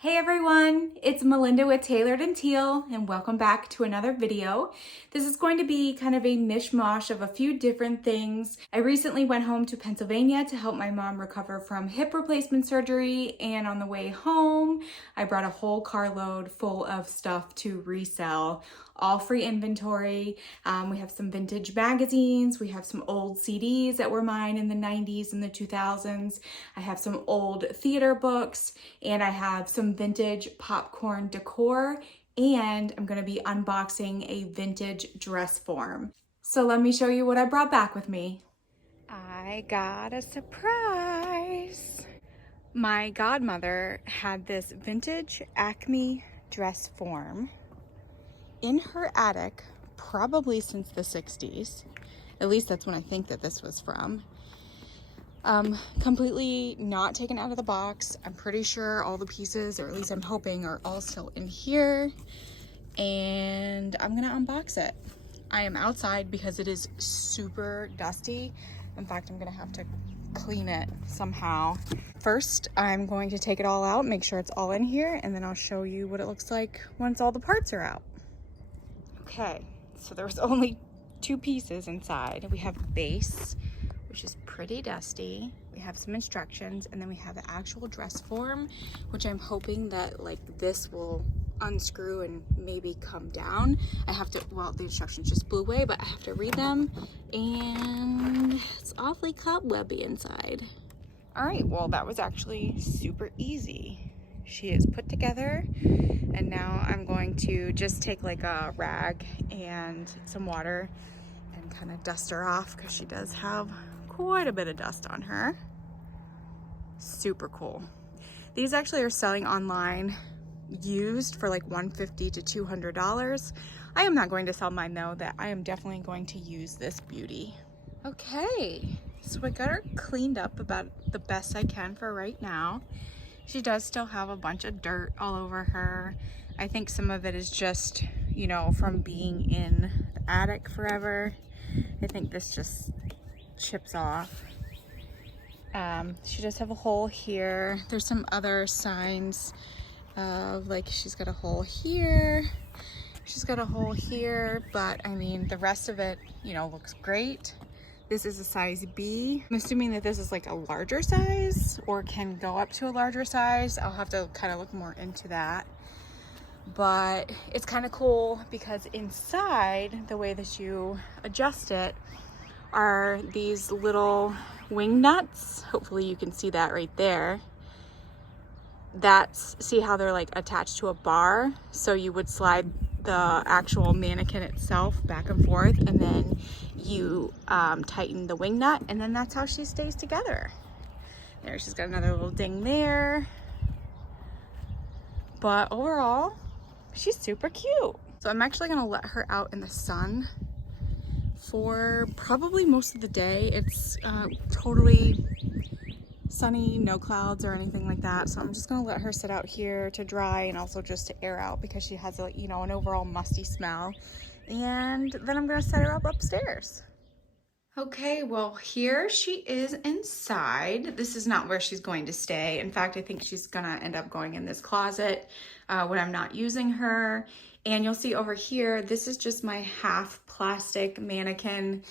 Hey everyone, it's Melinda with Tailored and Teal and welcome back to another video. This is going to be kind of a mishmash of a few different things. I recently went home to Pennsylvania to help my mom recover from hip replacement surgery, and on the way home I brought a whole carload full of stuff to resell. All free inventory. We have some vintage magazines. We have some old CDs that were mine in the 90s and the 2000s. I have some old theater books, and I have some vintage popcorn decor, and I'm gonna be unboxing a vintage dress form. So let me show you what I brought back with me. I got a surprise. My godmother had this vintage Acme dress form in her attic, probably since the 60s. At least that's when I think that this was from. Completely not taken out of the box. I'm pretty sure all the pieces, or at least I'm hoping, are all still in here. And I'm gonna unbox it. I am outside because it is super dusty. In fact, I'm gonna have to clean it somehow. First, I'm going to take it all out, make sure it's all in here, and then I'll show you what it looks like once all the parts are out. Okay, so there's only two pieces inside. We have base, which is pretty dusty. We have some instructions, and then we have the actual dress form, which I'm hoping that like this will unscrew and maybe come down. I have to, well, the instructions just blew away, but I have to read them, and it's awfully cobwebby inside. All right, well, that was actually super easy. She is put together, and now I'm going to just take like a rag and some water and kind of dust her off, because she does have quite a bit of dust on her. Super cool. These actually are selling online used for like $150 to $200. I am not going to sell mine though. That I am definitely going to use this beauty. Okay, so I got her cleaned up about the best I can for right now. She does still have a bunch of dirt all over her. I think some of it is just, you know, from being in the attic forever. I think this just chips off. She does have a hole here. There's some other signs of like she's got a hole here. She's got a hole here, but I mean, the rest of it, you know, looks great. This is a size B. I'm assuming that this is like a larger size or can go up to a larger size. I'll have to kind of look more into that. But it's kind of cool because inside, the way that you adjust it are these little wing nuts. Hopefully you can see that right there. See how they're like attached to a bar? So you would slide the actual mannequin itself back and forth, and then you tighten the wing nut, and then that's how she stays together. There, she's got another little ding there. But overall, she's super cute. So I'm actually gonna let her out in the sun for probably most of the day. It's totally sunny, no clouds or anything like that. So I'm just gonna let her sit out here to dry and also just to air out because she has a, you know, an overall musty smell. And then I'm gonna set her up upstairs. Okay, well, here she is inside. This is not where she's going to stay. In fact, I think she's gonna end up going in this closet when I'm not using her. And you'll see over here, this is just my half plastic mannequin.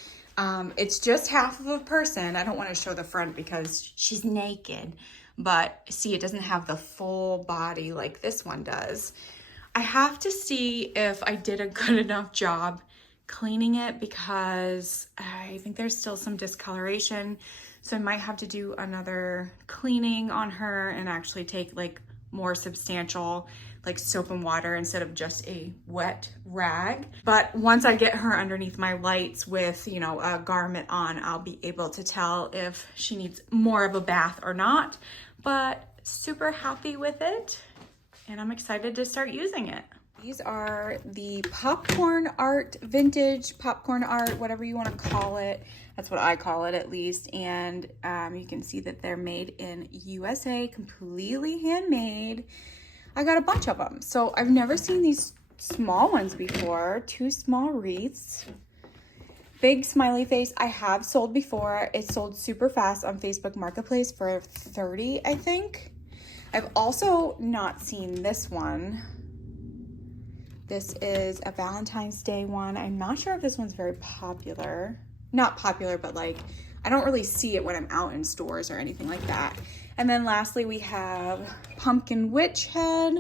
It's just half of a person. I don't want to show the front because she's naked, but see, it doesn't have the full body like this one does. I have to see if I did a good enough job cleaning it because I think there's still some discoloration. So I might have to do another cleaning on her and actually take like more substantial like soap and water instead of just a wet rag. But once I get her underneath my lights with, you know, a garment on, I'll be able to tell if she needs more of a bath or not. But super happy with it, and I'm excited to start using it. These are the popcorn art, vintage popcorn art, whatever you want to call it. That's what I call it, at least. And you can see that they're made in USA, completely handmade. I got a bunch of them. So I've never seen these small ones before. 2 small wreaths. Big smiley face. I have sold before. It sold super fast on Facebook Marketplace for $30, I think. I've also not seen this one. This is a Valentine's Day one. I'm not sure if this one's very popular. Not popular, but like, I don't really see it when I'm out in stores or anything like that. And then lastly, we have Pumpkin Witch Head.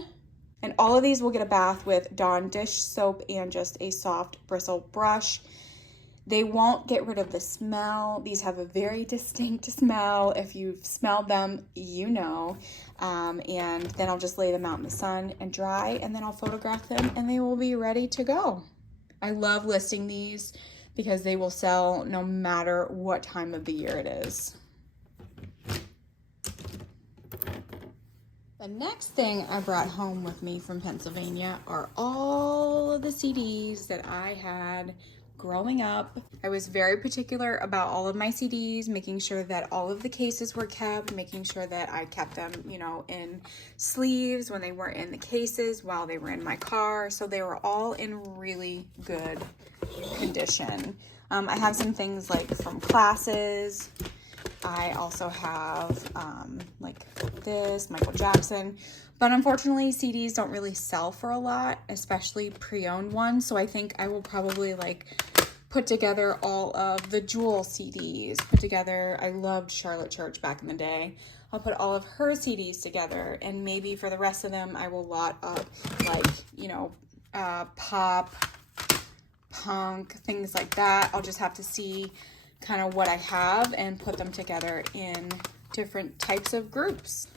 And all of these will get a bath with Dawn dish soap and just a soft bristle brush. They won't get rid of the smell. These have a very distinct smell. If you've smelled them, you know. And then I'll just lay them out in the sun and dry, and then I'll photograph them and they will be ready to go. I love listing these because they will sell no matter what time of the year it is. The next thing I brought home with me from Pennsylvania are all of the CDs that I had growing up. I was very particular about all of my CDs, making sure that all of the cases were kept, making sure that I kept them, you know, in sleeves when they were in the cases, while they were in my car. So they were all in really good condition. I have some things like from classes. I also have like this, Michael Jackson. But unfortunately, CDs don't really sell for a lot, especially pre-owned ones. So I think I will probably like put together all of the Jewel CDs. Put together, I loved Charlotte Church back in the day. I'll put all of her CDs together, and maybe for the rest of them, I will lot up like, you know, pop, punk, things like that. I'll just have to see kind of what I have and put them together in different types of groups.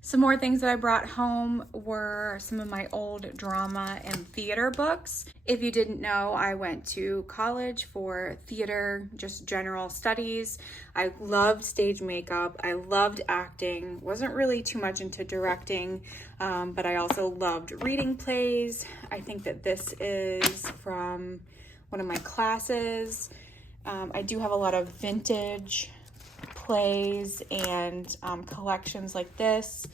Some more things that I brought home were some of my old drama and theater books. If you didn't know, I went to college for theater, just general studies. I loved stage makeup. I loved acting. Wasn't really too much into directing, but I also loved reading plays. I think that this is from one of my classes. I do have a lot of vintage plays and collections like this,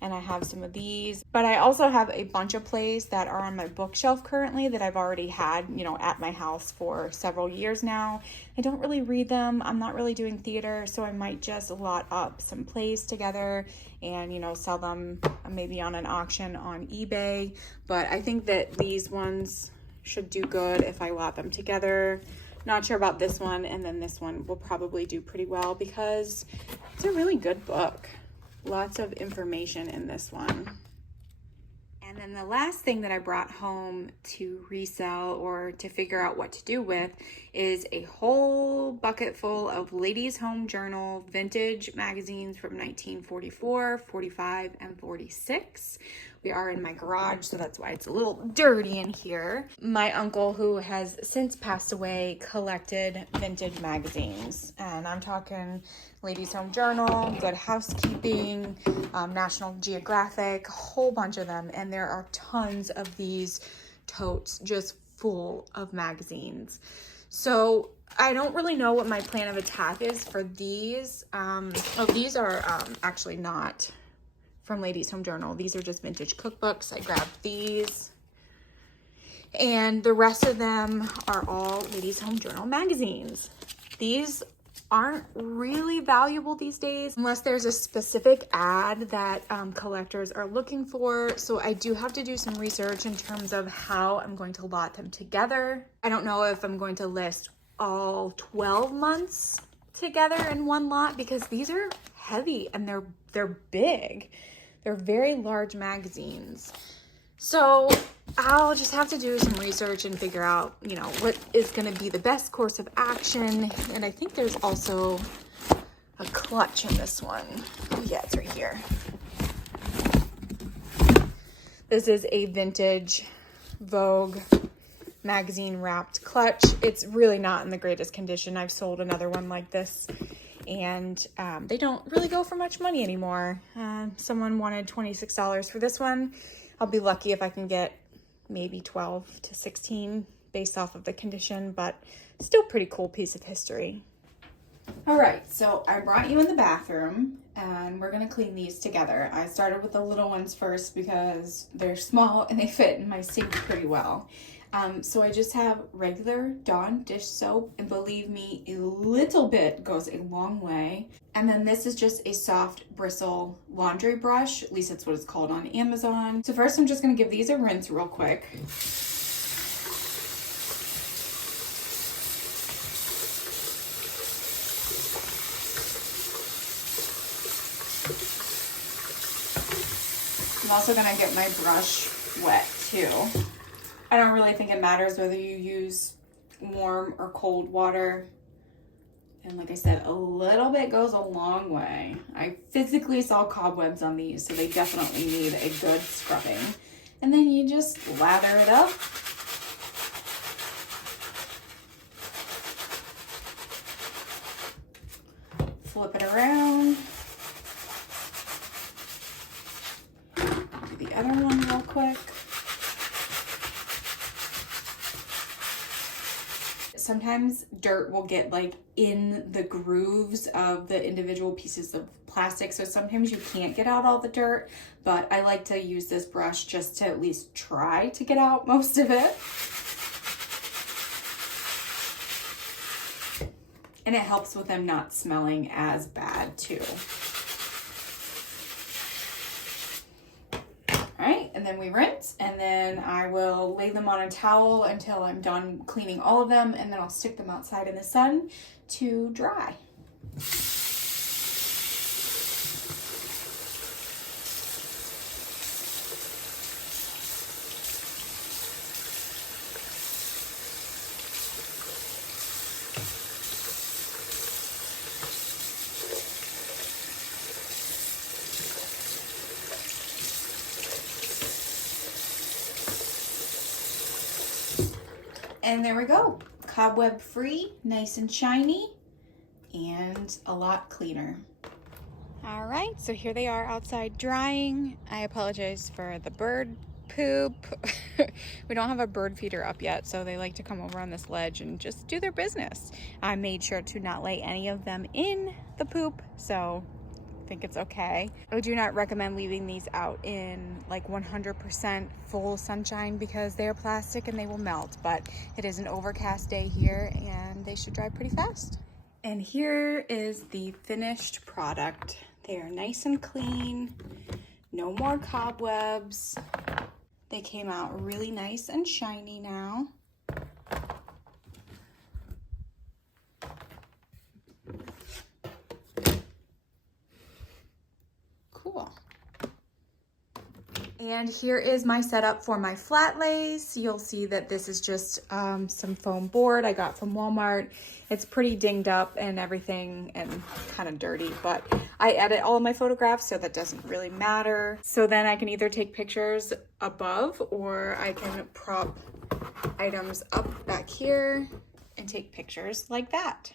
and I have some of these, but I also have a bunch of plays that are on my bookshelf currently that I've already had, you know, at my house for several years now. I don't really read them. I'm not really doing theater, so I might just lot up some plays together and, you know, sell them maybe on an auction on eBay. But I think that these ones should do good if I lot them together. Not sure about this one, and then this one will probably do pretty well because it's a really good book. Lots of information in this one. And then the last thing that I brought home to resell or to figure out what to do with is a whole bucket full of Ladies' Home Journal vintage magazines from 1944, 45, and 46. We are in my garage, so that's why it's a little dirty in here. My uncle, who has since passed away, collected vintage magazines. And I'm talking Ladies' Home Journal, Good Housekeeping, National Geographic, a whole bunch of them. And there are tons of these totes just full of magazines. So I don't really know what my plan of attack is for these. These are actually not from Ladies' Home Journal. These are just vintage cookbooks. I grabbed these. And the rest of them are all Ladies' Home Journal magazines. These aren't really valuable these days unless there's a specific ad that collectors are looking for. So I do have to do some research in terms of how I'm going to lot them together. I don't know if I'm going to list all 12 months together in one lot because these are heavy and they're big. They're very large magazines. So I'll just have to do some research and figure out, you know, what is going to be the best course of action. And I think there's also a clutch in this one. Oh yeah, it's right here. This is a vintage Vogue magazine wrapped clutch. It's really not in the greatest condition. I've sold another one like this, and they don't really go for much money anymore. Someone wanted $26 for this one. I'll be lucky if I can get maybe 12 to 16 based off of the condition, but still pretty cool piece of history. All right, so I brought you in the bathroom and we're gonna clean these together. I started with the little ones first because they're small and they fit in my sink pretty well. So I just have regular Dawn dish soap, and believe me, a little bit goes a long way. And then this is just a soft bristle laundry brush, at least that's what it's called on Amazon. So first I'm just gonna give these a rinse real quick. I'm also gonna get my brush wet too. I don't really think it matters whether you use warm or cold water. And like I said, a little bit goes a long way. I physically saw cobwebs on these, so they definitely need a good scrubbing. And then you just lather it up. Flip it around. Do the other one real quick. Sometimes dirt will get like in the grooves of the individual pieces of plastic, so sometimes you can't get out all the dirt, but I like to use this brush just to at least try to get out most of it. And it helps with them not smelling as bad too. And then we rinse, and then I will lay them on a towel until I'm done cleaning all of them, and then I'll stick them outside in the sun to dry. And there we go, cobweb free, nice and shiny, and a lot cleaner. All right, so here they are outside drying. I apologize for the bird poop. We don't have a bird feeder up yet, so they like to come over on this ledge and just do their business. I made sure to not lay any of them in the poop, so I think it's okay. I do not recommend leaving these out in like 100% full sunshine because they are plastic and they will melt, but it is an overcast day here and they should dry pretty fast. And here is the finished product. They are nice and clean, no more cobwebs. They came out really nice and shiny now. Cool. And here is my setup for my flat lays. You'll see that this is just some foam board I got from Walmart. It's pretty dinged up and everything and kind of dirty, but I edit all of my photographs, so that doesn't really matter. So then I can either take pictures above or I can prop items up back here and take pictures like that.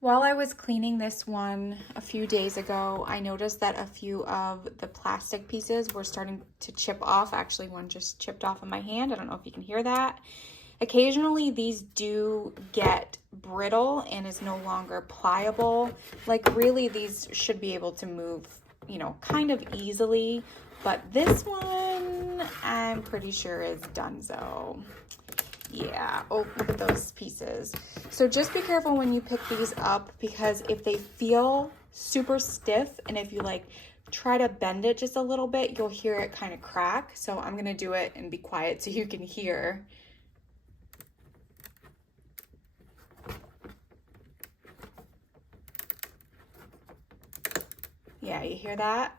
While I was cleaning this one a few days ago, I noticed that a few of the plastic pieces were starting to chip off. Actually, one just chipped off of my hand. I don't know if you can hear that. Occasionally, these do get brittle and is no longer pliable. Like really, these should be able to move, you know, kind of easily. But this one, I'm pretty sure is donezo. Yeah, oh, look at those pieces. So just be careful when you pick these up, because if they feel super stiff and if you like try to bend it just a little bit, you'll hear it kind of crack. So I'm gonna do it and be quiet so you can hear. Yeah, you hear that?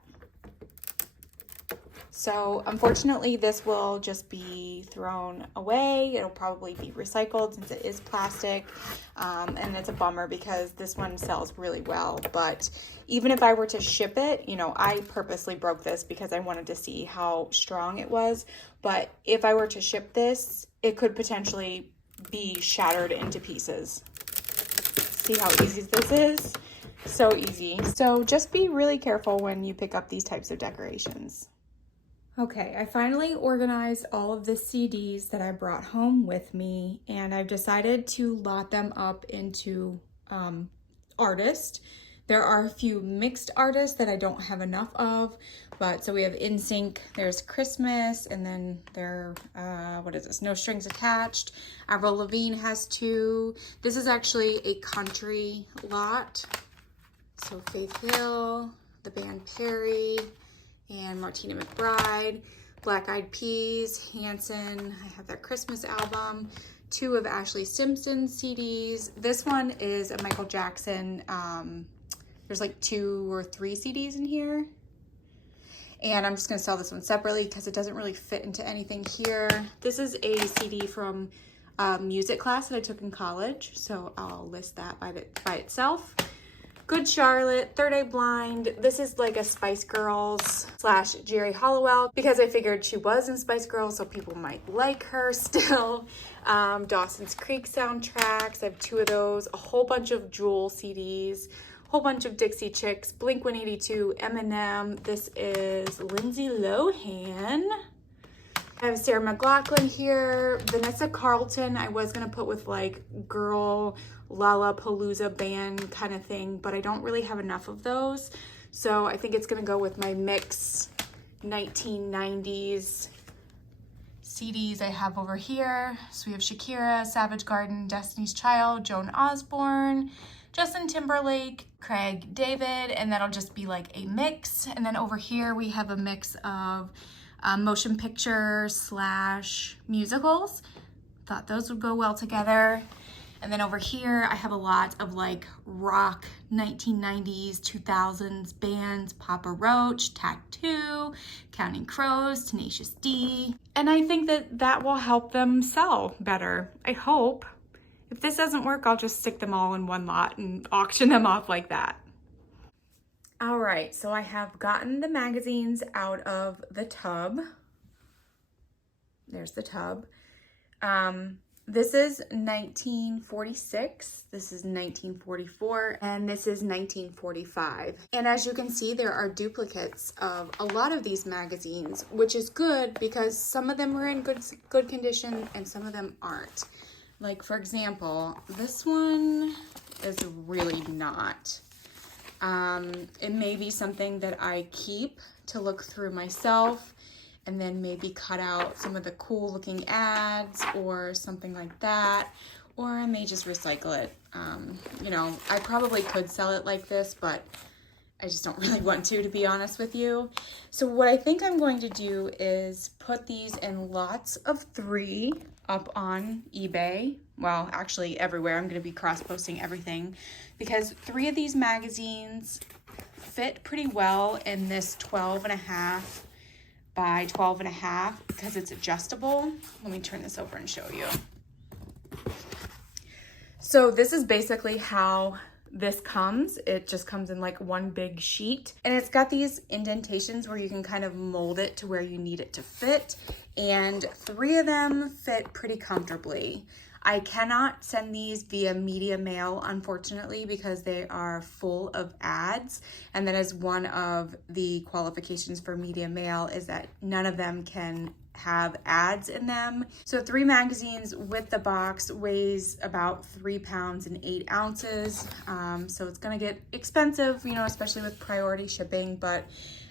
So unfortunately, this will just be thrown away. It'll probably be recycled since it is plastic. And it's a bummer because this one sells really well. But even if I were to ship it, you know, I purposely broke this because I wanted to see how strong it was. But if I were to ship this, it could potentially be shattered into pieces. See how easy this is? So easy. So just be really careful when you pick up these types of decorations. Okay, I finally organized all of the CDs that I brought home with me, and I've decided to lot them up into artist. There are a few mixed artists that I don't have enough of, but so we have NSYNC, there's Christmas, and then there, what is this? No Strings Attached. Avril Lavigne has 2. This is actually a country lot. So Faith Hill, the band Perry, and Martina McBride, Black Eyed Peas, Hanson. I have that Christmas album. 2 of Ashley Simpson's CDs. This one is a Michael Jackson. There's like 2 or 3 CDs in here. And I'm just gonna sell this one separately because it doesn't really fit into anything here. This is a CD from music class that I took in college, so I'll list that by itself. Good Charlotte, Third Eye Blind. This is like a Spice Girls / Jerry Halliwell because I figured she was in Spice Girls, so people might like her still. Dawson's Creek soundtracks. I have 2 of those. A whole bunch of Jewel CDs. A whole bunch of Dixie Chicks. Blink-182, Eminem. This is Lindsay Lohan. I have Sarah McLachlan here. Vanessa Carlton, I was gonna put with like girl Lollapalooza band kind of thing, but I don't really have enough of those. So I think it's gonna go with my mix 1990s CDs I have over here. So we have Shakira, Savage Garden, Destiny's Child, Joan Osborne, Justin Timberlake, Craig David, and that'll just be like a mix. And then over here we have a mix of motion pictures / musicals. Thought those would go well together. And then over here I have a lot of like rock 1990s, 2000s bands, Papa Roach, Tattoo, Counting Crows, Tenacious D. And I think that will help them sell better. I hope. If this doesn't work, I'll just stick them all in one lot and auction them off like that. All right, so I have gotten the magazines out of the tub. There's the tub. This is 1946, this is 1944, and this is 1945. And as you can see, there are duplicates of a lot of these magazines, which is good because some of them are in good condition and some of them aren't. Like, for example, this one is really not. It may be something that I keep to look through myself and then maybe cut out some of the cool looking ads or something like that, or I may just recycle it. You know, I probably could sell it like this, but I just don't really want to be honest with you. So what I think I'm going to do is put these in lots of 3 up on eBay. Well, actually everywhere. I'm going to be cross-posting everything because 3 of these magazines fit pretty well in this 12.5 by 12.5 because it's adjustable. Let me turn this over and show you. So this is basically how this comes. It just comes in like one big sheet, and it's got these indentations where you can kind of mold it to where you need it to fit, and 3 of them fit pretty comfortably. I cannot send these via media mail, unfortunately, because they are full of ads, and that is one of the qualifications for media mail, is that none of them can have ads in them. So 3 magazines with the box weighs about 3 pounds and 8 ounces. So it's gonna get expensive, you know, especially with priority shipping, but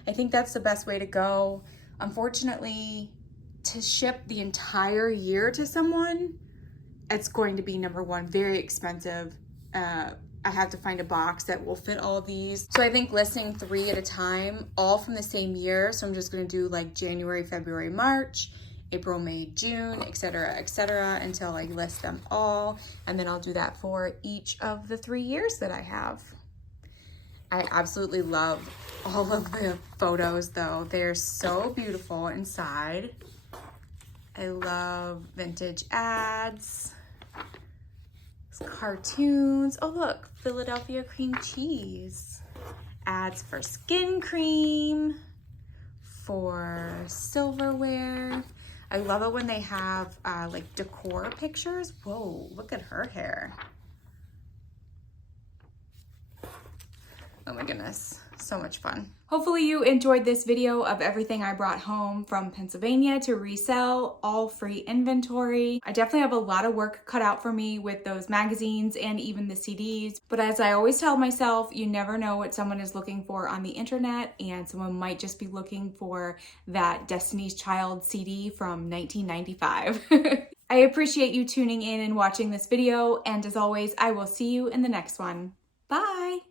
I think that's the best way to go. Unfortunately, to ship the entire year to someone, it's going to be, number one, very expensive. I have to find a box that will fit all of these. So I think listing 3 at a time, all from the same year. So I'm just gonna do like January, February, March, April, May, June, etc., until I list them all. And then I'll do that for each of the 3 years that I have. I absolutely love all of the photos though. They're so beautiful inside. I love vintage ads. Cartoons. Oh look, Philadelphia cream cheese. Ads for skin cream, for silverware. I love it when they have like decor pictures. Whoa, look at her hair. Oh my goodness. So much fun. Hopefully you enjoyed this video of everything I brought home from Pennsylvania to resell, all free inventory. I definitely have a lot of work cut out for me with those magazines and even the CDs, but as I always tell myself, you never know what someone is looking for on the internet, and someone might just be looking for that Destiny's Child CD from 1995. I appreciate you tuning in and watching this video, and as always, I will see you in the next one. Bye!